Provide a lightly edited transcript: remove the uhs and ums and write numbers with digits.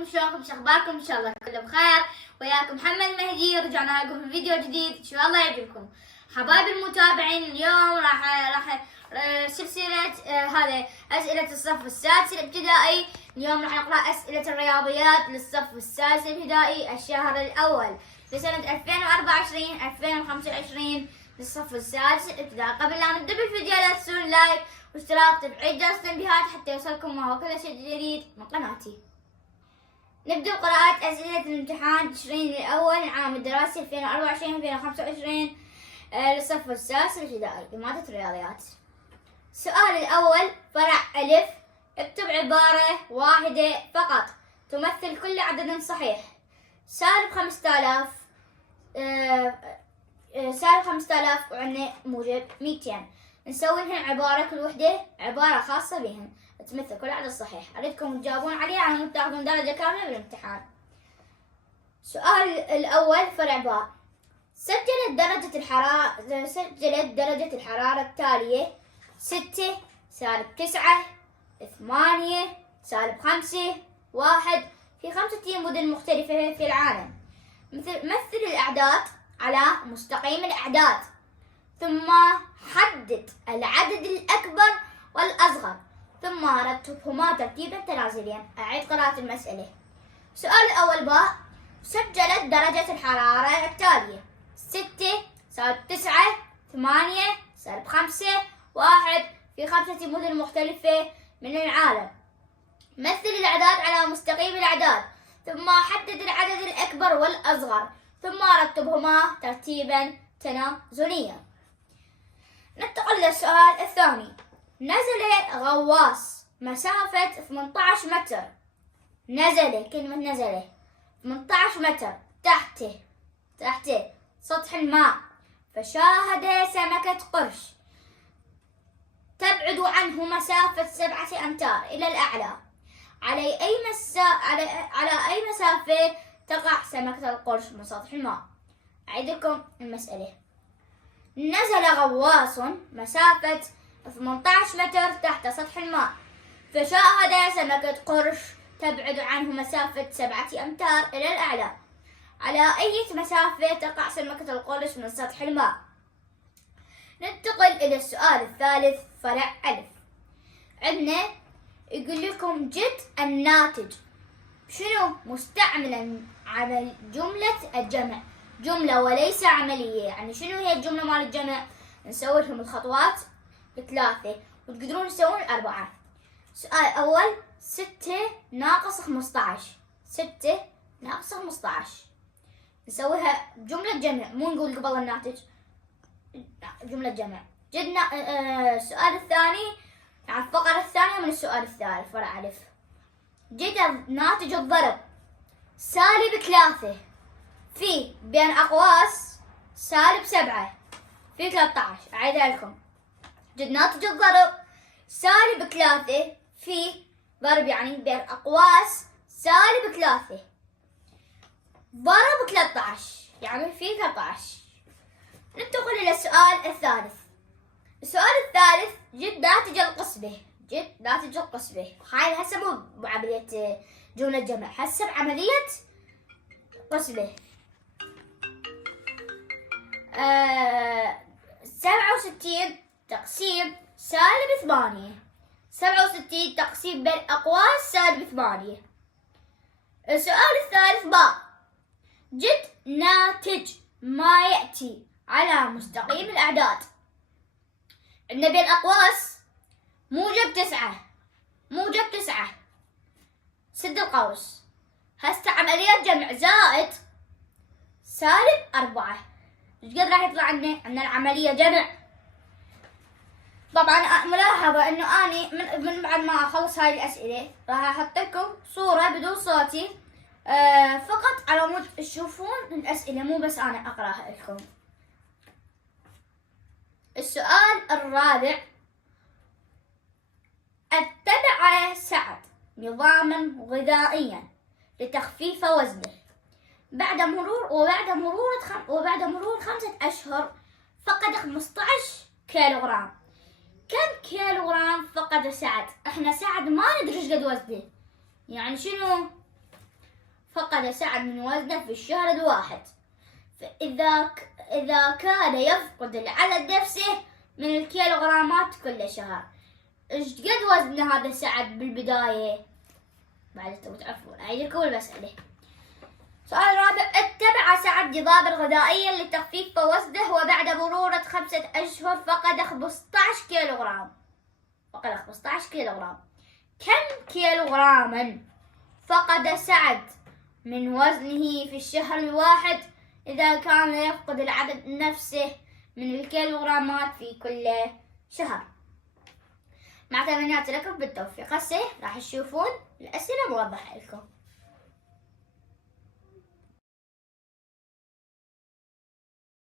عليكم، شلونكم؟ شو اخباركم؟ ان شاء الله كله بخير. وياكم محمد مهدي، رجعنا لكم في فيديو جديد ان شاء الله يعجبكم. حبايبي المتابعين، اليوم راح سلسلة هذه أسئلة الصف السادس الابتدائي. اليوم راح نقرأ أسئلة الرياضيات للصف السادس الابتدائي الشهر الأول لسنة 2024-2025 للصف السادس الابتدائي. قبل لا نبدأ بالفيديو لا تنسون لايك واشتراك وتفعيل جرس التنبيهات حتى يوصلكم ما هو كل شيء جديد من قناتي. نبدأ بقراءة أسئلة الامتحان تشرين الأول العام الدراسي 2024-2025 للصف السادس الابتدائي لمادة الرياضيات. السؤال الأول فرع ألف، اكتب عبارة واحدة فقط تمثل كل عدد صحيح. سالب 5000 سالب 5000 وعندنا موجب 200. نسوي لهم عبارة كل وحدة عبارة خاصة بهم تمثل كل عدد صحيح. أريدكم تجاوبون عليه على مود تاخذون درجة كاملة بالامتحان. السؤال الأول فرع باء، سجلت درجة الحرارة التالية 6 سالب 9 8 سالب 5 1 في 5 مدن مختلفة في العالم. مثل الأعداد على مستقيم الأعداد، ثم حدد العدد الأكبر والأصغر ثم رتبهما ترتيبا تنازليا. أعيد قراءة المسألة. السؤال الأول باء، سجلت درجة الحرارة التالية 6 سالب 9 8 سالب 5 1 في 5 مدن مختلفة من العالم. مثل الأعداد على مستقيم الأعداد، ثم حدد العدد الأكبر والأصغر ثم رتبهما ترتيبا تنازليا. ننتقل للسؤال الثاني. نزل غواص مسافة 18 متر. كلمة نزل 18 متر تحت سطح الماء، فشاهد سمكة قرش تبعد عنه مسافة 7 أمتار إلى الأعلى. على أي مسافة تقع سمكة القرش من سطح الماء؟ أعيد لكم المسألة. نزل غواص مسافة 18 متر تحت سطح الماء، فشاهد سمكة قرش تبعد عنه مسافة 7 أمتار إلى الأعلى. على أي مسافة تقع سمكة القرش من سطح الماء؟ ننتقل إلى السؤال الثالث فرع ألف. عندنا يقول لكم جد الناتج شنو مستعملا على جملة الجمع، جملة وليس عملية. يعني شنو هي الجملة مال الجمع؟ نسوي لهم الخطوات 3 وتقدرون تسوون 4. السؤال الأول 6 ناقص 15. 6 ناقص 15 نسويها جملة جمع، مو نقول قبل الناتج، جملة جمع. السؤال الثاني على الفقرة الثانية من السؤال الثالث فرع ألف. جد ناتج الضرب سالب 3 في بين أقواس سالب 7 في 13. أعيدها لكم. جد ناتج الضرب سالب 3 في ضرب يعني بين أقواس سالب 3 ضرب 13 يعني في 13. ننتقل إلى السؤال الثالث. السؤال الثالث جد ناتج القسمة. هاي هسه مو بعملية جملة جمع، هسه بعملية قسمة. 67 تقسيم سالب 8. 67 تقسيم بين أقواس سالب 8. السؤال الثالث باء، جد ناتج ما يأتي على مستقيم الأعداد. عندنا بين أقواس موجب 9 سد القوس. هسه عملية جمع زائد سالب 4. ايش قد راح يطلع عندنا العملية جمع. طبعا ملاحظة انه اني من بعد ما اخلص هاي الاسئلة راح احط لكم صورة بدون صوتي فقط على مود تشوفون الاسئلة مو بس انا اقراها لكم. السؤال الرابع، اتبع سعد نظاما غذائيا لتخفيف وزنه. بعد مرور 5 أشهر فقد 15 كيلوغرام. كم كيلوغرام فقد سعد؟ احنا سعد ما ندري ايش قد وزنه، يعني شنو فقد سعد من وزنه في الشهر الواحد. إذا كان يفقد العدد نفسه من الكيلوغرامات كل شهر، إيش قد وزن هذا سعد بالبداية؟ بعد تو تعرفون. أعيد لكم المسألة. سؤال رابع: اتبع سعد نظاما غذائيا لتخفيف وزنه، وبعد مرور 5 أشهر فقد 15 كيلوغرام. فقد 15 كيلوغرام. كم كيلوغراما فقد سعد من وزنه في الشهر الواحد إذا كان يفقد العدد نفسه من الكيلوغرامات في كل شهر؟ مع تمنياتي لكم بالتوفيق. هسه راح تشوفون الأسئلة موضحة لكم.